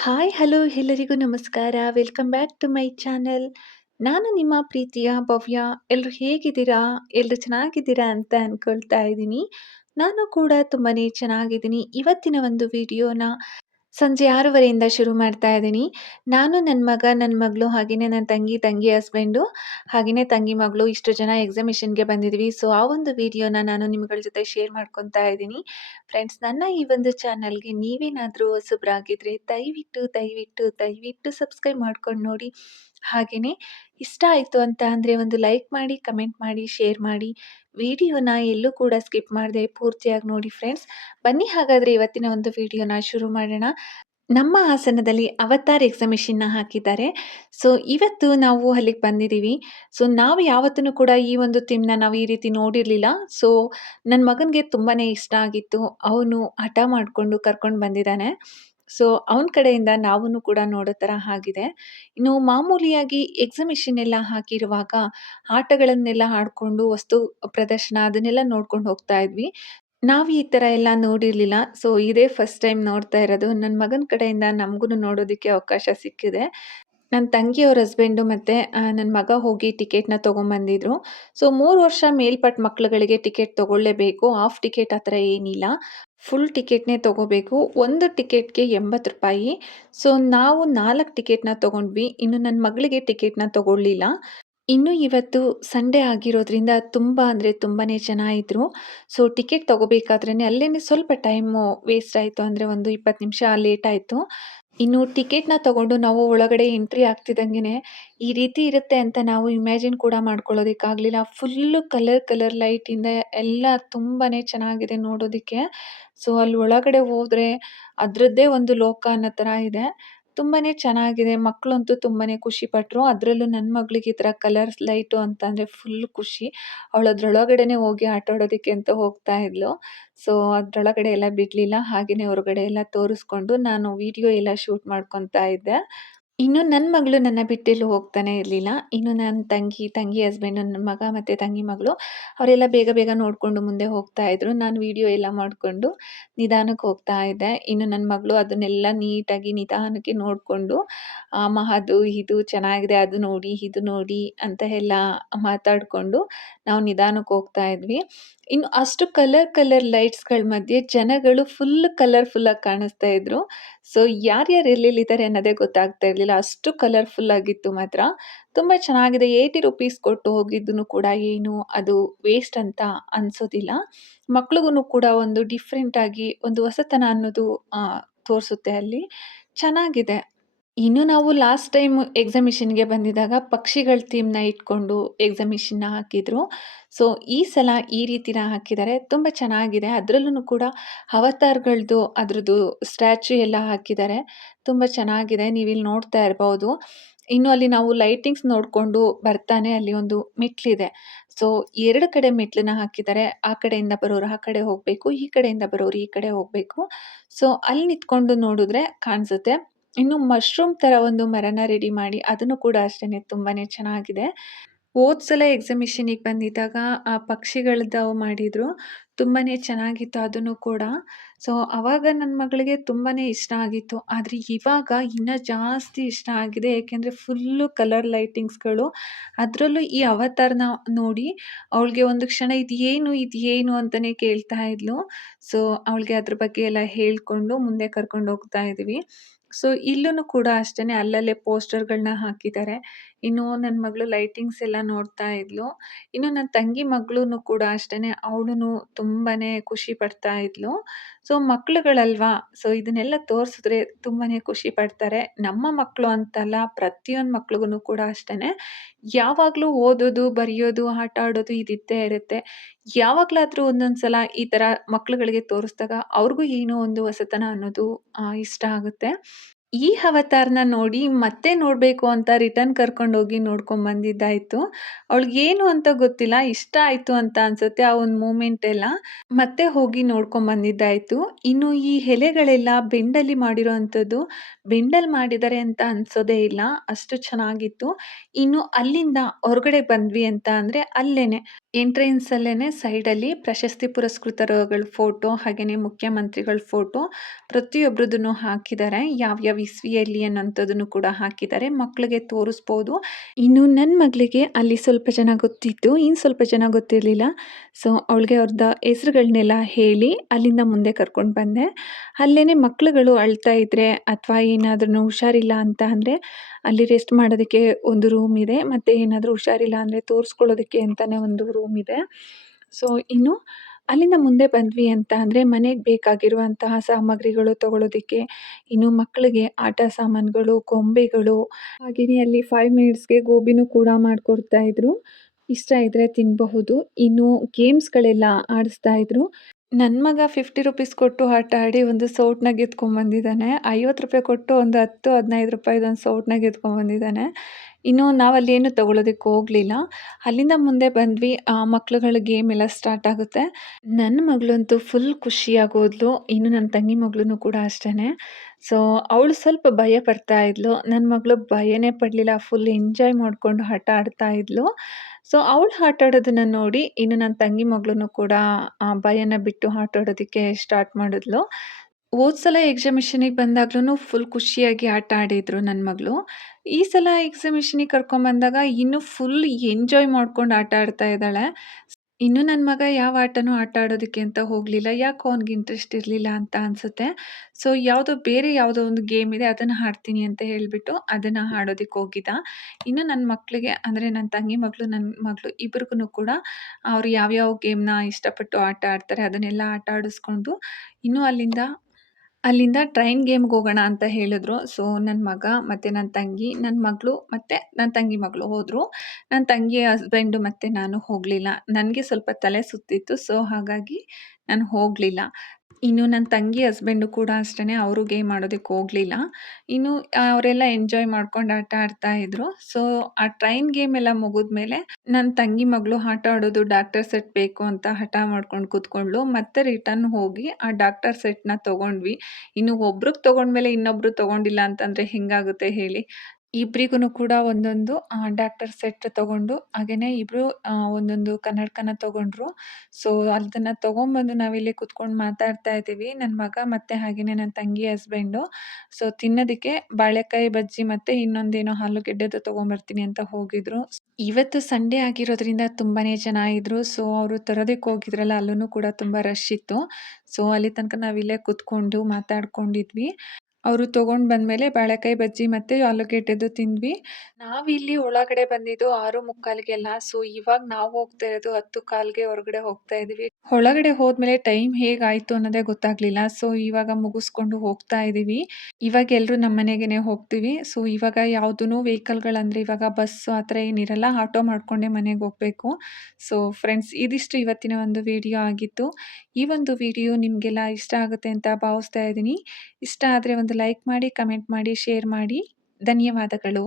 Hi hello ಎಲ್ಲರಿಗೂ ನಮಸ್ಕಾರ. Welcome back to my channel. ನಾನು ನಿಮ್ಮ ಪ್ರೀತಿಯ ಭವ್ಯ. ಎಲ್ಲರೂ ಹೇಗಿದ್ದೀರಾ? ಎಲ್ಲರೂ ಚೆನ್ನಾಗಿದ್ದೀರಾ ಅಂತ ಅನ್ಕೊಳ್ತಾ ಇದ್ದೀನಿ. ನಾನು ಕೂಡ ತುಂಬಾನೇ ಚೆನ್ನಾಗಿದ್ದೀನಿ. ಇವತ್ತಿನ ಒಂದು ವಿಡಿಯೋನ ಸಂಜೆ 6:30ಯಿಂದ ಶುರು ಮಾಡ್ತಾ ಇದ್ದೀನಿ. ನಾನು, ನನ್ನ ಮಗ, ನನ್ನ ಮಗಳು ಹಾಗೇನೇ ನನ್ನ ತಂಗಿ ಹಸ್ಬೆಂಡು ಹಾಗೇನೇ ತಂಗಿ ಮಗಳು ಇಷ್ಟು ಜನ ಎಕ್ಸಿಬಿಷನ್‌ಗೆ ಬಂದಿದ್ವಿ. ಸೊ, ಆ ಒಂದು ವಿಡಿಯೋನ ನಾನು ನಿಮ್ಗಳ ಜೊತೆ ಶೇರ್ ಮಾಡ್ಕೊತಾ ಇದ್ದೀನಿ. ಫ್ರೆಂಡ್ಸ್, ನನ್ನ ಈ ಒಂದು ಚಾನಲ್‌ಗೆ ನೀವೇನಾದರೂ ಹೊಸಬ್ರಾಗಿದ್ರೆ ದಯವಿಟ್ಟು ಸಬ್ಸ್ಕ್ರೈಬ್ ಮಾಡ್ಕೊಂಡು ನೋಡಿ. ಹಾಗೇನೇ ಇಷ್ಟ ಆಯಿತು ಅಂತ ಅಂದರೆ ಒಂದು ಲೈಕ್ ಮಾಡಿ, ಕಮೆಂಟ್ ಮಾಡಿ, ಶೇರ್ ಮಾಡಿ. ವಿಡಿಯೋನ ಎಲ್ಲೂ ಕೂಡ ಸ್ಕಿಪ್ ಮಾಡದೆ ಪೂರ್ತಿಯಾಗಿ ನೋಡಿ ಫ್ರೆಂಡ್ಸ್. ಬನ್ನಿ ಹಾಗಾದರೆ ಇವತ್ತಿನ ಒಂದು ವಿಡಿಯೋನ ಶುರು ಮಾಡೋಣ. ನಮ್ಮ ಹಾಸನದಲ್ಲಿ ಅವತಾರ್ ಎಕ್ಸಿಬಿಷನ್ನ ಹಾಕಿದ್ದಾರೆ. ಸೊ, ಇವತ್ತು ನಾವು ಅಲ್ಲಿಗೆ ಬಂದಿದ್ದೀವಿ. ಸೊ, ನಾವು ಯಾವತ್ತೂ ಕೂಡ ಈ ಒಂದು ಥೀಮ್‌ನ ನಾವು ಈ ರೀತಿ ನೋಡಿರಲಿಲ್ಲ. ಸೊ, ನನ್ನ ಮಗನಿಗೆ ತುಂಬಾನೇ ಇಷ್ಟ ಆಗಿತ್ತು. ಅವನು ಹಠ ಮಾಡಿಕೊಂಡು ಕರ್ಕೊಂಡು ಬಂದಿದ್ದಾನೆ. ಸೊ, ಅವನ ಕಡೆಯಿಂದ ನಾವೂ ಕೂಡ ನೋಡೋ ಥರ ಆಗಿದೆ. ಇನ್ನು ಮಾಮೂಲಿಯಾಗಿ ಎಕ್ಸಿಬಿಷನ್ ಎಲ್ಲ ಹಾಕಿರುವಾಗ ಆಟಗಳನ್ನೆಲ್ಲ ಆಡ್ಕೊಂಡು ವಸ್ತು ಪ್ರದರ್ಶನ ಅದನ್ನೆಲ್ಲ ನೋಡ್ಕೊಂಡು ಹೋಗ್ತಾ ಇದ್ವಿ. ನಾವು ಈ ಥರ ಎಲ್ಲ ನೋಡಿರಲಿಲ್ಲ. ಸೊ, ಇದೇ ಫಸ್ಟ್ ಟೈಮ್ ನೋಡ್ತಾ ಇರೋದು. ನನ್ನ ಮಗನ ಕಡೆಯಿಂದ ನಮಗೂ ನೋಡೋದಕ್ಕೆ ಅವಕಾಶ ಸಿಕ್ಕಿದೆ. ನನ್ನ ತಂಗಿಯವ್ರ ಹಸ್ಬೆಂಡು ಮತ್ತು ನನ್ನ ಮಗ ಹೋಗಿ ಟಿಕೆಟ್‌ನ ತೊಗೊಂಬಂದಿದ್ರು. ಸೊ, 3 ವರ್ಷ ಮೇಲ್ಪಟ್ಟ ಮಕ್ಳುಗಳಿಗೆ ಟಿಕೆಟ್ ತೊಗೊಳ್ಳೇಬೇಕು. ಹಾಫ್ ಟಿಕೆಟ್ ಆ ಥರ ಏನಿಲ್ಲ. ಫುಲ್ ಟಿಕೆಟ್‌ನೇ ತೊಗೋಬೇಕು. ಒಂದು ಟಿಕೆಟ್‌ಗೆ ₹80. ಸೊ, ನಾವು 4 ಟಿಕೆಟ್‌ನ ತೊಗೊಂಡ್ವಿ. ಇನ್ನು ನನ್ನ ಮಗಳಿಗೆ ಟಿಕೆಟ್‌ನ ತೊಗೊಳ್ಳಿಲ್ಲ. ಇನ್ನು ಇವತ್ತು ಸಂಡೇ ಆಗಿರೋದ್ರಿಂದ ತುಂಬ ಅಂದರೆ ತುಂಬಾನೇ ಜನ ಇದ್ರು. ಸೊ, ಟಿಕೆಟ್ ತೊಗೋಬೇಕಾದ್ರೇನೆ ಅಲ್ಲೇನೆ ಸ್ವಲ್ಪ ಟೈಮು ವೇಸ್ಟ್ ಆಯಿತು. ಅಂದರೆ ಒಂದು 20 ನಿಮಿಷ ಲೇಟ್ ಆಯಿತು. ಇನ್ನು ಟಿಕೆಟ್‌ನ ತಗೊಂಡು ನಾವು ಒಳಗಡೆ ಎಂಟ್ರಿ ಆಗ್ತಿದ್ದಂಗೆನೆ ಈ ರೀತಿ ಇರುತ್ತೆ ಅಂತ ನಾವು ಇಮ್ಯಾಜಿನ್ ಕೂಡ ಮಾಡ್ಕೊಳ್ಳೋದಕ್ಕಾಗಲಿಲ್ಲ. ಫುಲ್ಲು ಕಲರ್ ಲೈಟಿಂದ ಎಲ್ಲ ತುಂಬಾನೇ ಚೆನ್ನಾಗಿದೆ ನೋಡೋದಕ್ಕೆ. ಸೊ, ಅಲ್ಲಿ ಒಳಗಡೆ ಹೋದ್ರೆ ಅದರದ್ದೇ ಒಂದು ಲೋಕ ಅನ್ನೋ ಥರ ಇದೆ. ತುಂಬಾನೇ ಚೆನ್ನಾಗಿದೆ. ಮಕ್ಕಳಂತೂ ತುಂಬಾನೇ ಖುಷಿಪಟ್ರು. ಅದರಲ್ಲೂ ನನ್ನ ಮಗಳಿಗೆ ಈ ಥರ ಕಲರ್ಸ್ ಲೈಟು ಅಂತಂದರೆ ಫುಲ್ ಖುಷಿ. ಅವಳು ಅದ್ರೊಳಗಡೆನೆ ಹೋಗಿ ಆಟ ಆಡೋದಕ್ಕೆ ಅಂತ ಹೋಗ್ತಾ ಇದ್ಲು. ಸೊ, ಅದ್ರೊಳಗಡೆ ಎಲ್ಲ ಬಿಡಲಿಲ್ಲ. ಹಾಗೇನೇ ಹೊರಗಡೆ ಎಲ್ಲ ತೋರಿಸ್ಕೊಂಡು ನಾನು ವಿಡಿಯೋ ಎಲ್ಲ ಶೂಟ್ ಮಾಡ್ಕೊತಾ ಇದ್ದೆ. ಇನ್ನು ನನ್ನ ಮಗಳು ನನ್ನ ಬಿಟ್ಟೆಲ್ಲೂ ಹೋಗ್ತಾನೆ ಇರಲಿಲ್ಲ. ಇನ್ನು ನನ್ನ ತಂಗಿ ಹಸ್ಬೆಂಡು, ನನ್ನ ಮಗ ಮತ್ತು ತಂಗಿ ಮಗಳು ಅವರೆಲ್ಲ ಬೇಗ ನೋಡಿಕೊಂಡು ಮುಂದೆ ಹೋಗ್ತಾ ಇದ್ರು. ನಾನು ವಿಡಿಯೋ ಎಲ್ಲ ಮಾಡಿಕೊಂಡು ನಿಧಾನಕ್ಕೆ ಹೋಗ್ತಾ ಇದ್ದೆ. ಇನ್ನು ನನ್ನ ಮಗಳು ಅದನ್ನೆಲ್ಲ ನೀಟಾಗಿ ನಿಧಾನಕ್ಕೆ ನೋಡಿಕೊಂಡು ಅಮ್ಮ ಅದು ಇದು ಚೆನ್ನಾಗಿದೆ, ಅದು ನೋಡಿ, ಇದು ನೋಡಿ ಅಂತ ಎಲ್ಲ ಮಾತಾಡಿಕೊಂಡು ನಾವು ನಿಧಾನಕ್ಕೆ ಹೋಗ್ತಾ ಇದ್ವಿ. ಇನ್ನು ಅಷ್ಟು ಕಲರ್ ಲೈಟ್ಸ್‌ಗಳ ಮಧ್ಯೆ ಜನಗಳು ಫುಲ್ ಕಲರ್‌ಫುಲ್ಲಾಗಿ ಕಾಣಿಸ್ತಾ ಇದ್ರು. ಸೊ, ಯಾರ್ಯಾರು ಎಲ್ಲೆಲ್ಲಿದ್ದಾರೆ ಅನ್ನೋದೇ ಗೊತ್ತಾಗ್ತಾ ಇರಲಿಲ್ಲ. ಅಷ್ಟು ಕಲರ್‌ಫುಲ್ ಆಗಿತ್ತು ಮಾತ್ರ. ತುಂಬ ಚೆನ್ನಾಗಿದೆ. ₹80 ಕೊಟ್ಟು ಹೋಗಿದ್ದೂ ಕೂಡ ಏನು ಅದು ವೇಸ್ಟ್ ಅಂತ ಅನ್ಸೋದಿಲ್ಲ. ಮಕ್ಳಿಗೂ ಕೂಡ ಒಂದು ಡಿಫ್ರೆಂಟಾಗಿ ಒಂದು ಹೊಸತನ ಅನ್ನೋದು ತೋರಿಸುತ್ತೆ ಅಲ್ಲಿ. ಚೆನ್ನಾಗಿದೆ. ಇನ್ನು ನಾವು ಲಾಸ್ಟ್ ಟೈಮ್ ಎಕ್ಸಿಬಿಷನ್‌ಗೆ ಬಂದಿದ್ದಾಗ ಪಕ್ಷಿಗಳ ಥೀಮ್‌ನ ಇಟ್ಕೊಂಡು ಎಕ್ಸಿಬಿಷನ್‌ನ ಹಾಕಿದ್ರು. ಸೊ, ಈ ಸಲ ಈ ರೀತಿನ ಹಾಕಿದ್ದಾರೆ. ತುಂಬ ಚೆನ್ನಾಗಿದೆ. ಅದರಲ್ಲೂ ಕೂಡ ಅವತಾರ್‌ಗಳದ್ದು ಅದ್ರದ್ದು ಸ್ಟ್ಯಾಚ್ಯೂ ಎಲ್ಲ ಹಾಕಿದ್ದಾರೆ. ತುಂಬ ಚೆನ್ನಾಗಿದೆ. ನೀವಿಲ್ಲಿ ನೋಡ್ತಾ ಇರ್ಬೋದು. ಇನ್ನು ಅಲ್ಲಿ ನಾವು ಲೈಟಿಂಗ್ಸ್ ನೋಡಿಕೊಂಡು ಬರ್ತಾನೆ ಅಲ್ಲಿ ಒಂದು ಮೆಟ್ಲಿದೆ. ಸೊ, 2 ಕಡೆ ಮೆಟ್ಲನ್ನ ಹಾಕಿದ್ದಾರೆ. ಆ ಕಡೆಯಿಂದ ಬರೋರು ಆ ಕಡೆ ಹೋಗಬೇಕು. ಈ ಕಡೆಯಿಂದ ಬರೋರು ಈ ಕಡೆ ಹೋಗಬೇಕು. ಸೊ, ಅಲ್ಲಿ ನಿಂತ್ಕೊಂಡು ನೋಡಿದ್ರೆ ಕಾಣಿಸುತ್ತೆ. ಇನ್ನು ಮಶ್ರೂಮ್ ಥರ ಒಂದು ಮರನ ರೆಡಿ ಮಾಡಿ ಅದನ್ನು ಕೂಡ ಅಷ್ಟೇನೆ ತುಂಬಾನೇ ಚೆನ್ನಾಗಿದೆ. ಹೋದ್ ಸಲ ಎಕ್ಸಿಬಿಷನ್ನಿಗೆ ಬಂದಿದ್ದಾಗ ಆ ಪಕ್ಷಿಗಳದ್ದು ಮಾಡಿದ್ರು. ತುಂಬಾನೇ ಚೆನ್ನಾಗಿತ್ತು ಅದನ್ನು ಕೂಡ. ಸೊ, ಅವಾಗ ನನ್ನ ಮಗಳಿಗೆ ತುಂಬಾನೇ ಇಷ್ಟ ಆಗಿತ್ತು. ಆದರೆ ಇವಾಗ ಇನ್ನ ಜಾಸ್ತಿ ಇಷ್ಟ ಆಗಿದೆ. ಏಕೆಂದರೆ ಫುಲ್ಲು ಕಲರ್ ಲೈಟಿಂಗ್ಸ್‌ಗಳು. ಅದರಲ್ಲೂ ಈ ಅವತಾರ್‌ನ ನೋಡಿ ಅವಳಿಗೆ ಒಂದು ಕ್ಷಣ ಇದೇನು ಅಂತಾನೆ ಕೇಳ್ತಾ ಇದ್ಲು. ಸೊ, ಅವಳಿಗೆ ಅದ್ರ ಬಗ್ಗೆ ಎಲ್ಲ ಹೇಳ್ಕೊಂಡು ಮುಂದೆ ಕರ್ಕೊಂಡು ಹೋಗ್ತಾ ಇದ್ವಿ. ಸೊ, ಇಲ್ಲೂ ಕೂಡ ಅಷ್ಟೇನೆ ಅಲ್ಲಲ್ಲೇ ಪೋಸ್ಟರ್‌ಗಳನ್ನ ಹಾಕಿದ್ದಾರೆ. ಇನ್ನು ನನ್ನ ಮಗಳು ಲೈಟಿಂಗ್ಸ್ ಎಲ್ಲ ನೋಡ್ತಾ ಇದ್ಲು. ಇನ್ನು ನನ್ನ ತಂಗಿ ಮಗಳೂನು ಕೂಡ ಅಷ್ಟೇನೆ ಅವಳುನು ತುಂಬಾನೇ ಖುಷಿ ಪಡ್ತಾ ಇದ್ಲು. ಸೊ, ಮಕ್ಳುಗಳಲ್ವಾ? ಸೊ, ಇದನ್ನೆಲ್ಲ ತೋರಿಸಿದ್ರೆ ತುಂಬಾನೇ ಖುಷಿ ಪಡ್ತಾರೆ. ನಮ್ಮ ಮಕ್ಕಳು ಅಂತಲ್ಲ, ಪ್ರತಿಯೊಂದು ಮಕ್ಳಿಗೂ ಕೂಡ ಅಷ್ಟೇನೆ. ಯಾವಾಗಲೂ ಓದೋದು, ಬರೆಯೋದು, ಆಟ ಆಡೋದು ಇದಿದ್ದೇ ಇರುತ್ತೆ. ಯಾವಾಗಲಾದರೂ ಒಂದೊಂದು ಸಲ ಈ ಥರ ಮಕ್ಳುಗಳಿಗೆ ತೋರಿಸಿದಾಗ ಅವ್ರಿಗೂ ಏನೋ ಒಂದು ಹೊಸತನ ಅನ್ನೋದು ಇಷ್ಟ ಆಗುತ್ತೆ. ಈ ಅವತಾರ್‌ನ ನೋಡಿ ಮತ್ತೆ ನೋಡಬೇಕು ಅಂತ ರಿಟರ್ನ್ ಕರ್ಕೊಂಡೋಗಿ ನೋಡ್ಕೊಂಡ್ ಬಂದಿದ್ದಾಯ್ತು. ಅವಳಿಗೇನು ಅಂತ ಗೊತ್ತಿಲ್ಲ. ಇಷ್ಟ ಆಯ್ತು ಅಂತ ಅನ್ಸುತ್ತೆ ಆ ಒಂದು ಮೂಮೆಂಟ್ ಎಲ್ಲ. ಮತ್ತೆ ಹೋಗಿ ನೋಡ್ಕೊಂಡ್ ಬಂದಿದ್ದಾಯ್ತು. ಇನ್ನು ಈ ಎಲೆಗಳೆಲ್ಲ ಬೆಂಡಲ್ಲಿ ಮಾಡಿರೋವಂಥದ್ದು. ಬೆಂಡಲ್ಲಿ ಮಾಡಿದ್ದಾರೆ ಅಂತ ಅನ್ಸೋದೇ ಇಲ್ಲ. ಅಷ್ಟು ಚೆನ್ನಾಗಿತ್ತು. ಇನ್ನು ಅಲ್ಲಿಂದ ಹೊರಗಡೆ ಬಂದ್ವಿ ಅಂತ ಅಂದರೆ ಅಲ್ಲೇನೆ ಎಂಟ್ರೆನ್ಸಲ್ಲೇನೆ ಸೈಡಲ್ಲಿ ಪ್ರಶಸ್ತಿ ಪುರಸ್ಕೃತರುಗಳ ಫೋಟೋ ಹಾಗೇನೆ ಮುಖ್ಯಮಂತ್ರಿಗಳ ಫೋಟೋ ಪ್ರತಿಯೊಬ್ರದನ್ನು ಹಾಕಿದ್ದಾರೆ. ಯಾವ್ಯಾವ ಇಸ್ವಿಯಲ್ಲಿ ಅನ್ನೋಂಥದ್ದನ್ನು ಕೂಡ ಹಾಕಿದ್ದಾರೆ. ಮಕ್ಳಿಗೆ ತೋರಿಸ್ಬೋದು. ಇನ್ನು ನನ್ನ ಮಗಳಿಗೆ ಅಲ್ಲಿ ಸ್ವಲ್ಪ ಜನ ಗೊತ್ತಿತ್ತು. ಇನ್ನು ಸ್ವಲ್ಪ ಜನ ಗೊತ್ತಿರಲಿಲ್ಲ. ಸೊ ಅವಳಿಗೆ ಅವ್ರದ್ದು ಹೆಸರುಗಳನ್ನೆಲ್ಲ ಹೇಳಿ ಅಲ್ಲಿಂದ ಮುಂದೆ ಕರ್ಕೊಂಡು ಬಂದೆ. ಅಲ್ಲೇನೆ ಮಕ್ಳುಗಳು ಅಳ್ತಾ ಇದ್ರೆ ಅಥವಾ ಏನಾದ್ರೂ ಹುಷಾರಿಲ್ಲ ಅಂತ ಅಂದರೆ ಅಲ್ಲಿ ರೆಸ್ಟ್ ಮಾಡೋದಕ್ಕೆ ಒಂದು ರೂಮ್ ಇದೆ. ಮತ್ತು ಏನಾದರೂ ಹುಷಾರಿಲ್ಲ ಅಂದರೆ ತೋರಿಸ್ಕೊಳ್ಳೋದಕ್ಕೆ ಅಂತಲೇ ಒಂದು ರೂಮ್ ಇದೆ. ಸೊ ಇನ್ನು ಅಲ್ಲಿಂದ ಮುಂದೆ ಬಂದ್ವಿ ಅಂತ ಅಂದರೆ ಮನೆಗೆ ಬೇಕಾಗಿರುವಂತಹ ಸಾಮಗ್ರಿಗಳು ತಗೊಳ್ಳೋದಕ್ಕೆ, ಇನ್ನು ಮಕ್ಕಳಿಗೆ ಆಟ ಸಾಮಾನುಗಳು, ಗೊಂಬೆಗಳು, ಹಾಗೆಯೇ ಅಲ್ಲಿ 5 ಮಿನಿಟ್ಸ್‌ಗೆ ಗೋಬಿನೂ ಕೂಡ ಮಾಡಿಕೊಡ್ತಾ ಇದ್ರು. ಇಷ್ಟ ಇದ್ದರೆ ತಿನ್ನಬಹುದು. ಇನ್ನು ಗೇಮ್ಸ್‌ಗಳೆಲ್ಲ ಆಡಿಸ್ತಾ ಇದ್ರು. ನನ್ನ ಮಗ ₹50 ಕೊಟ್ಟು ಆಟ ಆಡಿ ಒಂದು ಸೌಟನ್ನ ಗೆದ್ಕೊಂಬಂದಿದ್ದಾನೆ. ₹50 ಕೊಟ್ಟು ಒಂದು ₹10, ₹15 ಸೌಟನ್ನ ಗೆದ್ಕೊಂಬಂದಿದ್ದಾನೆ. ಇನ್ನು ನಾವಲ್ಲಿ ಏನು ತಗೊಳ್ಳೋದಕ್ಕೆ ಹೋಗಲಿಲ್ಲ. ಅಲ್ಲಿಂದ ಮುಂದೆ ಬಂದ್ವಿ. ಮಕ್ಳುಗಳ ಗೇಮ್ ಎಲ್ಲ ಸ್ಟಾರ್ಟ್ ಆಗುತ್ತೆ. ನನ್ನ ಮಗಳಂತೂ ಫುಲ್ ಖುಷಿಯಾಗಿ ಹೋದ್ಲು. ಇನ್ನು ನನ್ನ ತಂಗಿ ಮಗಳೂ ಕೂಡ ಅಷ್ಟೇ. ಸೊ ಅವಳು ಸ್ವಲ್ಪ ಭಯ ಪಡ್ತಾ ಇದ್ಲು. ನನ್ನ ಮಗಳು ಭಯನೇ ಪಡಲಿಲ್ಲ. ಫುಲ್ ಎಂಜಾಯ್ ಮಾಡಿಕೊಂಡು ಆಟ ಆಡ್ತಾ ಇದ್ಲು. ಸೊ ಅವಳು ಆಟ ಆಡೋದನ್ನ ನೋಡಿ ಇನ್ನು ನನ್ನ ತಂಗಿ ಮಗಳೂ ಕೂಡ ಭಯನ ಬಿಟ್ಟು ಆಟ ಆಡೋದಕ್ಕೆ ಸ್ಟಾರ್ಟ್ ಮಾಡಿದ್ಲು. ಹೋದ ಸಲ ಎಕ್ಸಿಬಿಷನಿಗೆ ಬಂದಾಗ್ಲೂ ಫುಲ್ ಖುಷಿಯಾಗಿ ಆಟ ಆಡಿದ್ರು ನನ್ನ ಮಗಳು. ಈ ಸಲ ಎಕ್ಸಿಬಿಷನಿಗೆ ಕರ್ಕೊಂಬಂದಾಗ ಇನ್ನೂ ಫುಲ್ ಎಂಜಾಯ್ ಮಾಡ್ಕೊಂಡು ಆಟ ಆಡ್ತಾ ಇದ್ದಾಳೆ. ಇನ್ನು ನನ್ನ ಮಗ ಯಾವ ಆಟನೂ ಆಟ ಆಡೋದಕ್ಕೆ ಅಂತ ಹೋಗಲಿಲ್ಲ. ಯಾಕೋ ಅವ್ನಿಗೆ ಇಂಟ್ರೆಸ್ಟ್ ಇರಲಿಲ್ಲ ಅಂತ ಅನಿಸುತ್ತೆ. ಸೊ ಬೇರೆ ಯಾವುದೋ ಒಂದು ಗೇಮ್ ಇದೆ ಅದನ್ನು ಆಡ್ತೀನಿ ಅಂತ ಹೇಳಿಬಿಟ್ಟು ಅದನ್ನು ಆಡೋದಕ್ಕೆ ಹೋಗಿದ್ದ. ಇನ್ನು ನನ್ನ ಮಕ್ಕಳಿಗೆ ಅಂದರೆ ನನ್ನ ತಂಗಿ ಮಗಳು, ನನ್ನ ಮಗಳು ಇಬ್ರಿಗೂ ಕೂಡ ಅವರು ಯಾವ್ಯಾವ ಗೇಮ್‌ನ ಇಷ್ಟಪಟ್ಟು ಆಟ ಆಡ್ತಾರೆ ಅದನ್ನೆಲ್ಲ ಆಟ ಆಡಿಸ್ಕೊಂಡು ಇನ್ನು ಅಲ್ಲಿಂದ ಟ್ರೈನ್ ಗೇಮ್‌ಗೆ ಹೋಗೋಣ ಅಂತ ಹೇಳಿದ್ರು. ಸೊ ನನ್ನ ಮಗ ಮತ್ತು ನನ್ನ ತಂಗಿ, ನನ್ನ ಮಗಳು ಮತ್ತು ನನ್ನ ತಂಗಿ ಮಗಳು ಹೋದರು. ನನ್ನ ತಂಗಿ ಹಸ್ಬೆಂಡು ಮತ್ತು ನಾನು ಹೋಗಲಿಲ್ಲ. ನನಗೆ ಸ್ವಲ್ಪ ತಲೆ ಸುತ್ತಿತ್ತು. ಸೊ ಹಾಗಾಗಿ ನಾನು ಹೋಗಲಿಲ್ಲ. ಇನ್ನು ನನ್ನ ತಂಗಿ ಹಸ್ಬೆಂಡು ಕೂಡ ಅಷ್ಟೇ, ಅವರು ಗೇಮ್ ಆಡೋದಕ್ಕೆ ಹೋಗಲಿಲ್ಲ. ಇನ್ನು ಅವರೆಲ್ಲ ಎಂಜಾಯ್ ಮಾಡ್ಕೊಂಡು ಆಟ ಆಡ್ತಾ ಇದ್ರು. ಸೊ ಆ ಟ್ರೈನ್ ಗೇಮ್ ಎಲ್ಲ ಮುಗಿದ್ಮೇಲೆ ನನ್ನ ತಂಗಿ ಮಗಳು ಆಟ ಆಡೋದು ಡಾಕ್ಟರ್ ಸೆಟ್ ಬೇಕು ಅಂತ ಹಠ ಮಾಡ್ಕೊಂಡು ಕೂತ್ಕೊಂಡ್ಳು. ಮತ್ತೆ ರಿಟರ್ನ್ ಹೋಗಿ ಆ ಡಾಕ್ಟರ್ ಸೆಟ್‌ನ ತೊಗೊಂಡ್ವಿ. ಇನ್ನು ಒಬ್ರಿಗೆ ತೊಗೊಂಡ್ಮೇಲೆ ಇನ್ನೊಬ್ರು ತೊಗೊಂಡಿಲ್ಲ ಅಂತಂದರೆ ಹೆಂಗಾಗುತ್ತೆ ಹೇಳಿ? ಇಬ್ರಿಗೂ ಕೂಡ ಒಂದೊಂದು ಡಾಕ್ಟರ್ ಸೆಟ್ ತೊಗೊಂಡು ಹಾಗೇನೇ ಇಬ್ಬರು ಒಂದೊಂದು ಕನ್ನಡಕನ ತೊಗೊಂಡ್ರು. ಸೊ ಅದನ್ನು ತೊಗೊಂಬಂದು ನಾವಿಲ್ಲಿ ಕುತ್ಕೊಂಡು ಮಾತಾಡ್ತಾ ಇದ್ದೀವಿ. ನನ್ನ ಮಗ ಮತ್ತು ಹಾಗೇನೇ ನನ್ನ ತಂಗಿ ಹಸ್ಬೆಂಡು. ಸೊ ತಿನ್ನೋದಕ್ಕೆ ಬಾಳೆಕಾಯಿ ಬಜ್ಜಿ ಮತ್ತು ಇನ್ನೊಂದೇನೋ ಆಲೂಗೆಡ್ಡೆದು ತೊಗೊಂಬರ್ತೀನಿ ಅಂತ ಹೋಗಿದ್ರು. ಇವತ್ತು ಸಂಡೇ ಆಗಿರೋದ್ರಿಂದ ತುಂಬಾನೇ ಜನ ಇದ್ರು. ಸೊ ಅವರು ತರೋದಕ್ಕೆ ಹೋಗಿದ್ರಲ್ಲ ಅಲ್ಲೂ ಕೂಡ ತುಂಬ ರಶ್ ಇತ್ತು. ಸೊ ಅಲ್ಲಿ ತನಕ ನಾವಿಲ್ಲೇ ಕುತ್ಕೊಂಡು ಮಾತಾಡ್ಕೊಂಡಿದ್ವಿ. ಅವರು ತೊಗೊಂಡು ಬಂದಮೇಲೆ ಬಾಳೆಕಾಯಿ ಬಜ್ಜಿ ಮತ್ತು ಆಲೂಗೆಡ್ಡೆದು ತಿಂದ್ವಿ. ನಾವಿಲ್ಲಿ ಒಳಗಡೆ ಬಂದಿದ್ದು 6:45ಗೆಲ್ಲ. ಸೊ ಇವಾಗ ನಾವು ಹೋಗ್ತಾ ಇರೋದು 10:15ಗೆ ಹೊರಗಡೆ ಹೋಗ್ತಾ ಇದ್ದೀವಿ. ಒಳಗಡೆ ಹೋದ್ಮೇಲೆ ಟೈಮ್ ಹೇಗಾಯಿತು ಅನ್ನೋದೇ ಗೊತ್ತಾಗಲಿಲ್ಲ. ಸೊ ಇವಾಗ ಮುಗಿಸ್ಕೊಂಡು ಹೋಗ್ತಾ ಇದ್ದೀವಿ. ಇವಾಗ ಎಲ್ಲರೂ ನಮ್ಮ ಮನೆಗೇ ಹೋಗ್ತೀವಿ. ಸೊ ಇವಾಗ ಯಾವುದೂ ವೆಹಿಕಲ್‌ಗಳಂದರೆ ಇವಾಗ ಬಸ್ಸು ಆ ಥರ ಏನಿರಲ್ಲ. ಆಟೋ ಮಾಡ್ಕೊಂಡೇ ಮನೆಗೆ ಹೋಗಬೇಕು. ಸೊ ಫ್ರೆಂಡ್ಸ್, ಇದಿಷ್ಟು ಇವತ್ತಿನ ಒಂದು ವಿಡಿಯೋ ಆಗಿತ್ತು. ಈ ಒಂದು ವಿಡಿಯೋ ನಿಮಗೆಲ್ಲ ಇಷ್ಟ ಆಗುತ್ತೆ ಅಂತ ಭಾವಿಸ್ತಾ ಇದ್ದೀನಿ. ಇಷ್ಟ ಆದರೆ ಒಂದು ಲೈಕ್ ಮಾಡಿ, ಕಮೆಂಟ್ ಮಾಡಿ, ಶೇರ್ ಮಾಡಿ. ಧನ್ಯವಾದಗಳು.